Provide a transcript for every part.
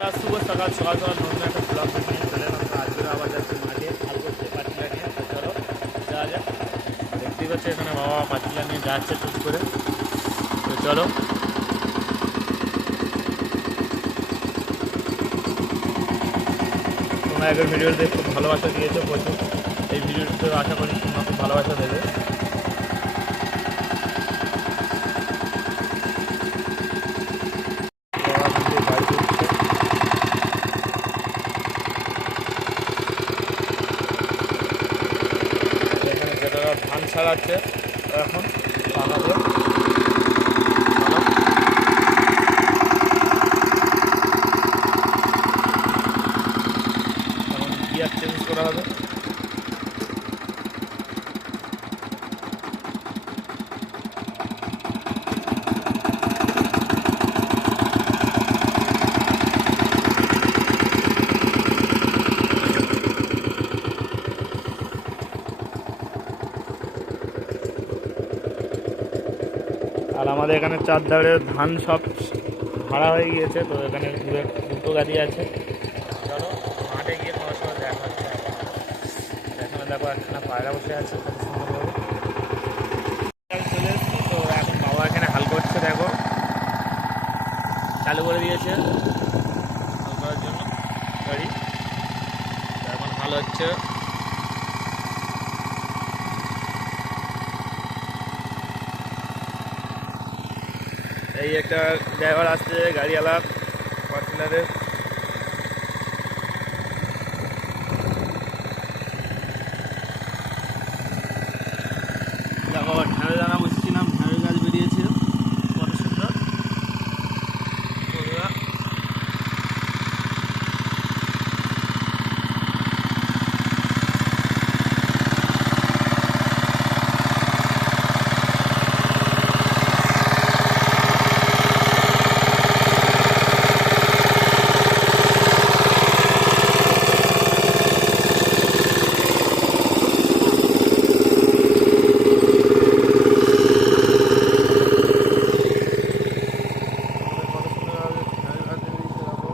শুভ সকাল সকাল সকাল নতুন একটা ব্লগ নিয়ে চলে এলাম। আজকে আবার যাচ্ছে মাঠে হাল করতে পাঁচিলা নিয়ে। তো চলো যাওয়া যাক। দেখতেই পাচ্ছি এখানে বাবা পাঁচিলা নিয়ে যাচ্ছে টুক করে। তো চলো তোমরা আগের ভিডিওতে খুব ভালোবাসা দিয়েছো প্রচুর। এই ভিডিওতে আশা করি তোমরা খুব ভালোবাসা দেবে। এখানে যেটা ধান ছাড়াচ্ছে এখন পাকাতে এখন গিয়ার চেঞ্জ করা হবে। আর আমাদের এখানে চারধারে ধান সব ভাড়া হয়ে গিয়েছে। তো এখানে দুটো গাড়ি আছে। চলো মাঠে গিয়ে তোমার সঙ্গে দেখা হচ্ছে। এখানে দেখো একখানা পায়রা বসে আছে কত সুন্দরভাবে। আমি চলে এসেছি। তো এখন বাবা এখানে হাল করছে, দেখো চালু করে দিয়েছে হাল করার জন্য গাড়ি। তো এখন হাল হচ্ছে। এই একটা ড্রাইভার আসছে গাড়িওয়ালা ফরচুনারের। দেখো ঢেঁড়স দানা বসেছিলাম, ঢেঁড়স গাছ বেরিয়েছে কত সুন্দর। বন্ধুরা কত সুন্দরভাবে ঢেঁড়স গাছ বেরিয়েছে দেখো।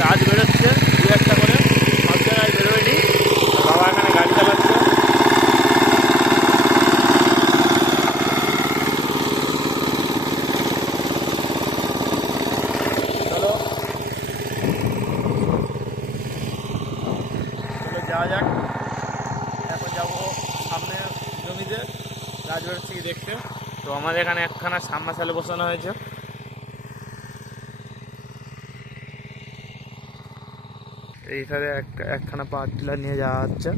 গাছ বেরোচ্ছে দু একটা করে, সব জায়গায় বেরোয়নি। বাবা এখানে গাড়ি চালাচ্ছে। চলো চলো যাওয়া যাক। এখন যাবো সামনে জমিতে গাছ বেরোচ্ছে কি দেখতে। তো আমাদের এখানে একখানা সাবমার্সিবল বসানো হয়েছে। এইখানে একখানা পাওয়ার টিলার নিয়ে যাওয়া হচ্ছে।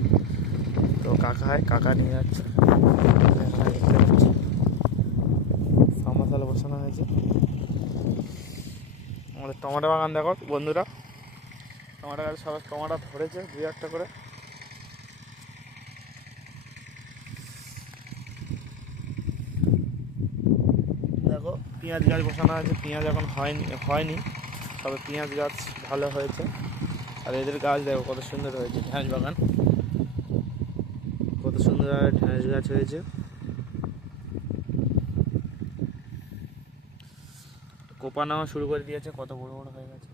তো কাকা নিয়ে যাচ্ছে। সাবমার্সিবল বসানো হয়েছে। আমাদের টমেটো বাগান দেখো বন্ধুরা, টমেটো গাছে সবাই টমেটো ধরেছে দু একটা করে। দেখো পেঁয়াজ গাছ বসানো হয়েছে। পেঁয়াজ এখন হয়নি তবে পেঁয়াজ গাছ ভালো হয়েছে। আর এদের গাছ দেখো কত সুন্দর হয়েছে। ঢেঁড়স বাগান কত সুন্দর ঢেঁড়স গাছ হয়েছে। কোপানো শুরু করে দিয়েছে, কত বড় বড় হয়ে গেছে।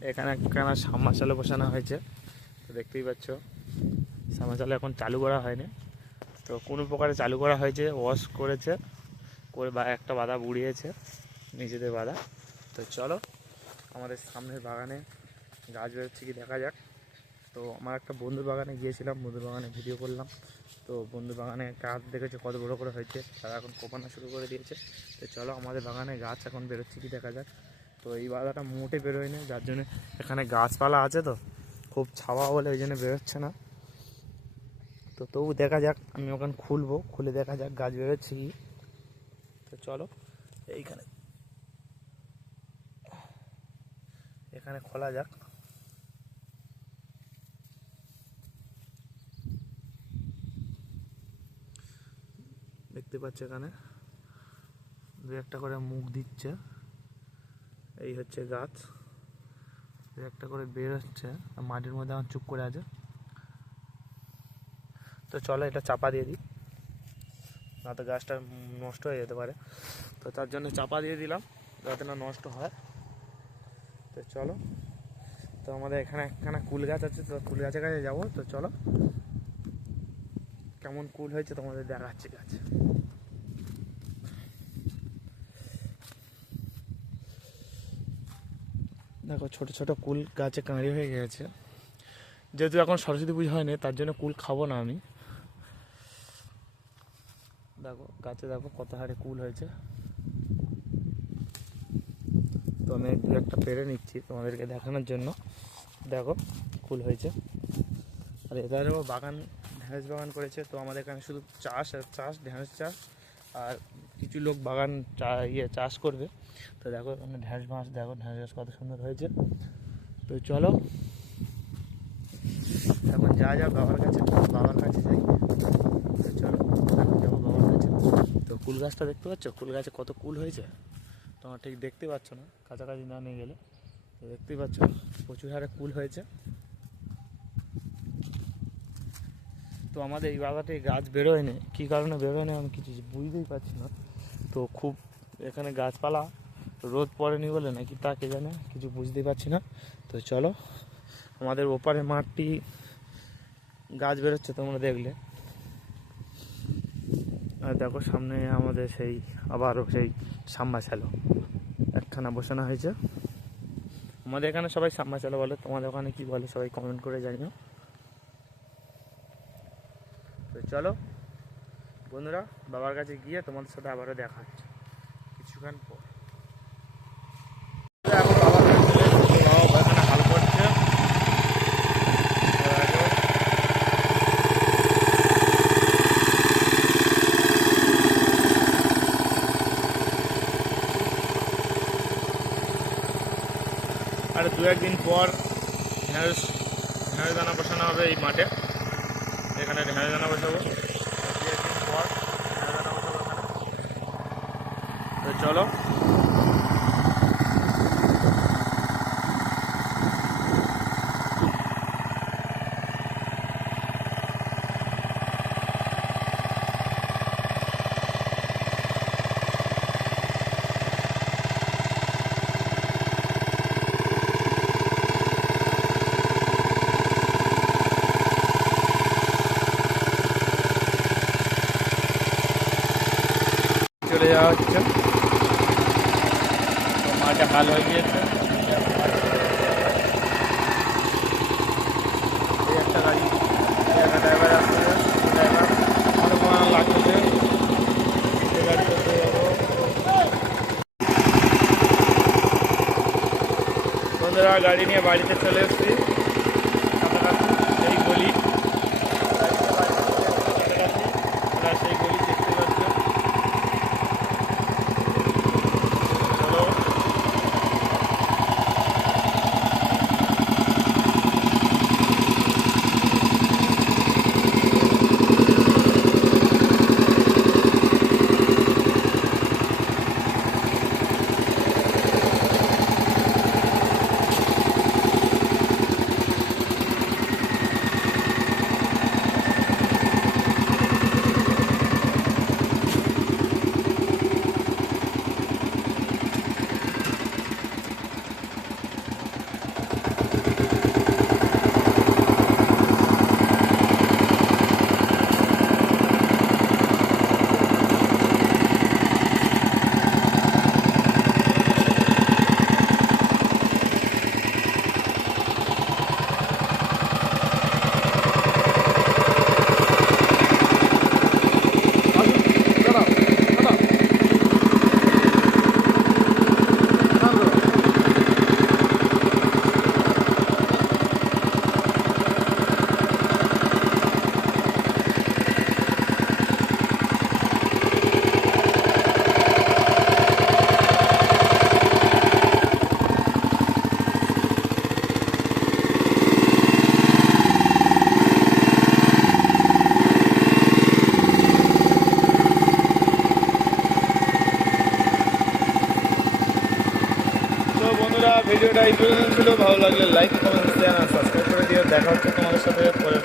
এখানে একখানা সাবমার্সিবল বসানো হয়েছে। তো দেখতেই পাচ্ছ সাবমার্সিবল এখন চালু করা হয়নি। তো কোনো প্রকারে চালু করা হয়েছে, ওয়াশ করেছে করে বা একটা বাধা বুড়িয়েছে নিজেদের বাধা। তো চলো আমাদের সামনের বাগানে গাছ বেরোচ্ছে কি দেখা যাক। তো আমার একটা বন্ধুর বাগানে গিয়েছিলাম, বন্ধুর বাগানে ভিডিও করলাম। তো বন্ধুর বাগানে গাছ দেখেছে কত বড় করে হয়েছে, তারা এখন কোপানো শুরু করে দিয়েছে। তো চলো আমাদের বাগানে গাছ এখন বেরোচ্ছে কি দেখা যাক। তো এই বাধাটা মোটে বেরোয়নি, যার জন্য এখানে গাছপালা আছে তো খুব ছাওয়া বলে ওই জন্য বেরোচ্ছে না। তো তবু দেখা যাক, আমি ওখানে খুলবো, খুলে দেখা যাক গাছ বেরোচ্ছে কি। তো চলো এইখানে এখানে খোলা যাক। দেখতে পাচ্ছ এখানে দু একটা করে মুখ দিচ্ছে। এই হচ্ছে গাছ, দু একটা করে বের হচ্ছে। মাটির মধ্যে আমার চুপ করে আছে। তো চলো এটা চাপা দিয়ে দিই, না তো গাছটা নষ্ট হয়ে যেতে পারে। তো তার জন্য চাপা দিয়ে দিলাম যাতে না নষ্ট হয়। তো চলো, তো আমাদের এখানে একখানা কুল গাছ আছে, তো কুল গাছের কাছে যাবো। তো চলো কেমন কুল হয়েছে তোমাদের দেখাচ্ছি গাছ। দেখো ছোট ছোট কুল গাছে কাঁড়ি হয়ে গেছে, যেহেতু এখন সরস্বতী পুজো হয়নি তার জন্য কুল খাবো না আমি। দেখো গাছে দেখো কত হারে কুল হয়েছে। তো আমি দু একটা পেরে নিচ্ছি তোমাদেরকে দেখানোর জন্য। দেখো কুল হয়েছে। আর এধারেও বাগান, ঢ্যাঁড়স বাগান করেছে। তো আমাদের এখানে শুধু চাষ আর চাষ, ঢ্যাঁড়স চাষ, আর কিছু লোক বাগান চাষ করবে। তো দেখো এখানে ঢ্যাঁড়স মাছ, দেখো ঢ্যাঁড়স গাছ কত সুন্দর হয়েছে। তো চলো এখন যা বাবার কাছে যাই। তো চলো এখন যাবো বাবার কাছে। তো কুল গাছটা দেখতে পাচ্ছ, কুল গাছে কত কুল হয়েছে তোমার ঠিক দেখতে পাচ্ছ না, কাছাকাছি না নিয়ে গেলে। তো দেখতেই পাচ্ছ প্রচুর হারে কুল হয়েছে। তো আমাদের এই বাগাতে গাছ বেরোয়নি, কী কারণে বেরোয়নি আমি কিছু বুঝতেই পারছি না। তো খুব এখানে গাছপালা রোদ পড়েনি বলে নাকি তা কে জানে, কিছু বুঝতেই পারছি না। তো চলো আমাদের ওপারে মাঠটি গাছ বেরোচ্ছে তোমরা দেখলে। আর দেখো সামনে আমাদের সেই আবারও সেই সাম্বাসালো একখানা বসানো হয়েছে। আমাদের এখানে সবাই সাম্বাসালো বলে, তোমাদের ওখানে কী বলে সবাই কমেন্ট করে জানিও। তো চলো বন্ধুরা বাবার কাছে গিয়ে তোমাদের সাথে আবারও দেখা হচ্ছে কিছুক্ষণ পর। এখন বাবার কাছে চলে এসেছি, বাবা এখানে হাল করছে। আর দু একদিন পর ঢ্যাঁড়স দানা বসানো হবে এই মাঠে। এখানে ঢ্যাঁড়স দানা বসাবো, দু একদিন পর ঢ্যাঁড়স দানা বসাবো এখানে। তো চলো চলে যাওয়া হচ্ছে। মাঠে হাল হয়ে গিয়েছে, এই একটা গাড়ি, একটা ড্রাইভার আসছে, ড্রাইভার অনেক মনে লাগছে। বন্ধুরা গাড়ি নিয়ে বাড়িতে চলে এসেছি, কাছাকাছি সেই গলি, কাছাকাছি সেই গলি দেখতে পাচ্ছ। ভিডিওটা এই পর্যন্ত ছিল। ভালো লাগলে লাইক, কমেন্ট, শেয়ার আর সাবস্ক্রাইব করে দিও। দেখা হচ্ছে তোমাদের সাথে পরে।